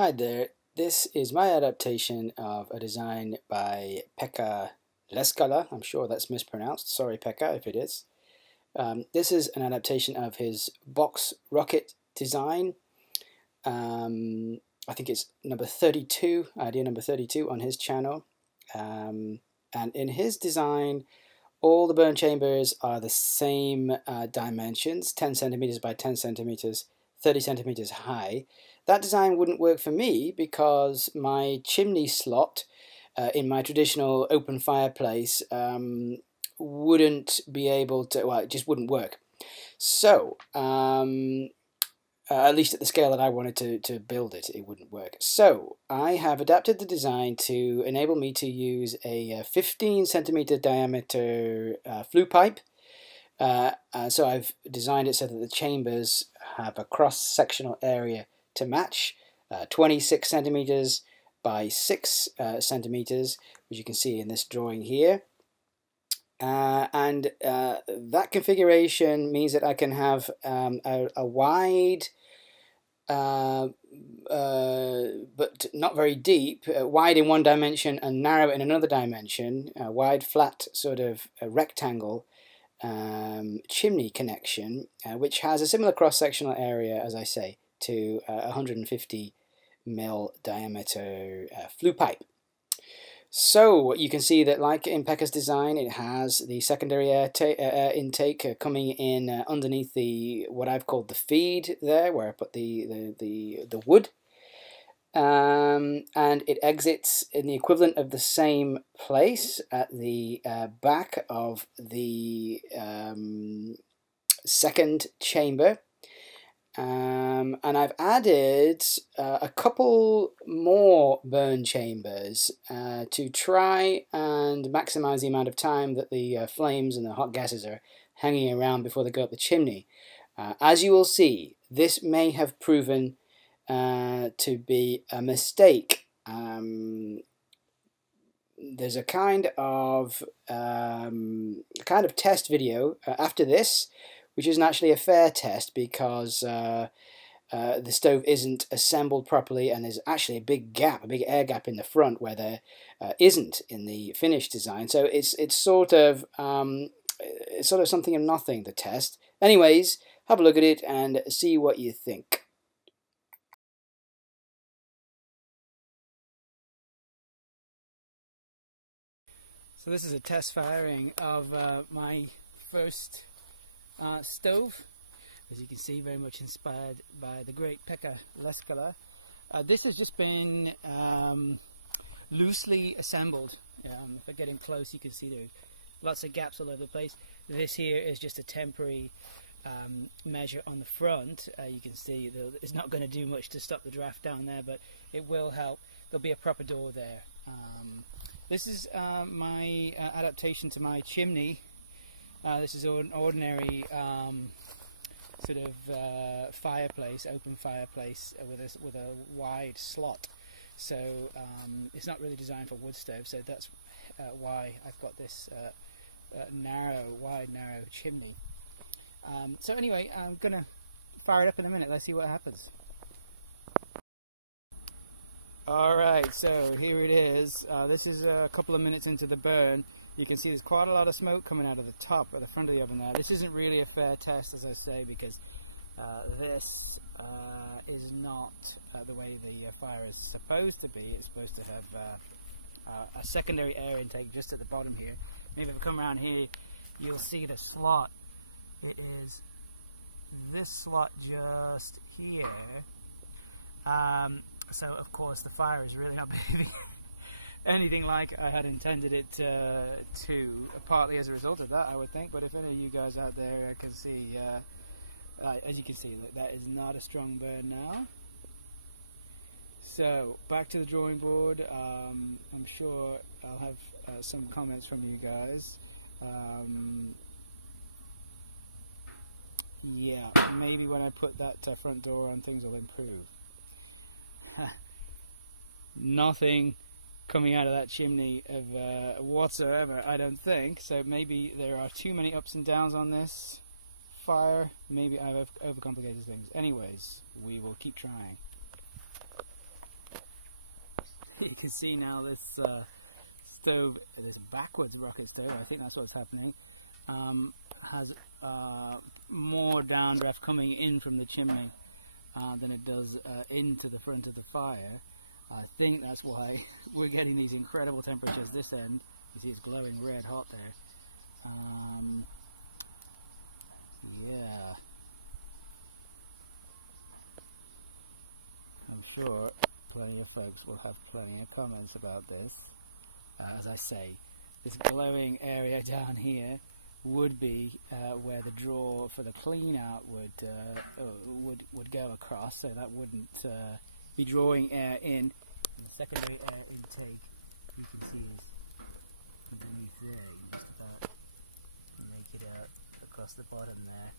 Hi there, this is my adaptation of a design by Pekka Leskala. I'm sure that's mispronounced. Sorry, Pekka, if it is. This is an adaptation of his box rocket design. I think it's number 32, idea number 32 on his channel. And in his design, all the burn chambers are the same dimensions, 10 centimeters by 10 centimeters, 30 centimeters high. That design wouldn't work for me because my chimney slot in my traditional open fireplace wouldn't be able to, well, it just wouldn't work. So, at least at the scale that I wanted to build it, it wouldn't work. So I have adapted the design to enable me to use a 15 centimeter diameter flue pipe. So I've designed it so that the chambers have a cross-sectional area to match, 26 centimeters by 6 centimeters, which you can see in this drawing here. And that configuration means that I can have a wide, but not very deep, wide in one dimension and narrow in another dimension, a wide flat sort of a rectangle chimney connection, which has a similar cross-sectional area, as I say, to 150 mil diameter flue pipe. So you can see that, like in Pekka's design, it has the secondary air intake coming in underneath the what I've called the feed there, where I put the wood, and it exits in the equivalent of the same place at the back of the second chamber. And I've added a couple more burn chambers to try and maximize the amount of time that the flames and the hot gases are hanging around before they go up the chimney. As you will see, this may have proven to be a mistake. There's a kind of test video after this, which isn't actually a fair test because the stove isn't assembled properly, and there's actually a big gap, a big air gap in the front where there isn't in the finished design. So it's sort of something of nothing, the test. Anyways, have a look at it and see what you think. So this is a test firing of my first stove. As you can see, very much inspired by the great Pekka Leskala. This has just been loosely assembled. If I get in close, you can see there's lots of gaps all over the place. This here is just a temporary measure on the front. You can see it's not going to do much to stop the draft down there, but it will help. There'll be a proper door there. This is my adaptation to my chimney. This is an ordinary sort of fireplace, open fireplace with a wide slot. So it's not really designed for wood stove. So that's why I've got this wide, narrow chimney. So anyway, I'm gonna fire it up in a minute. Let's see what happens. Alright, so here it is. This is a couple of minutes into the burn. You can see there's quite a lot of smoke coming out of the top, at the front of the oven there. This isn't really a fair test, as I say, because this is not the way the fire is supposed to be. It's supposed to have a secondary air intake just at the bottom here. Maybe if I come around here, you'll see the slot. It is this slot just here. So of course the fire is really not behaving anything like I had intended it to, partly as a result of that, I would think. But if any of you guys out there can see, as you can see, that is not a strong burn now. So back to the drawing board. I'm sure I'll have some comments from you guys. Yeah, maybe when I put that front door on, things will improve. Nothing coming out of that chimney of whatsoever, I don't think. So maybe there are too many ups and downs on this fire. Maybe I've overcomplicated things. Anyways, we will keep trying. can see now this stove, this backwards rocket stove, I think that's what's happening, has more downdraft coming in from the chimney than it does into the front of the fire. I think that's why we're getting these incredible temperatures this end. You see it's glowing red hot there. Yeah. I'm sure plenty of folks will have plenty of comments about this. As I say, this glowing area down here would be where the draw for the clean out would go across, so that wouldn't be drawing air in. And the secondary air intake, you can see is underneath there. You just about make it out across the bottom there.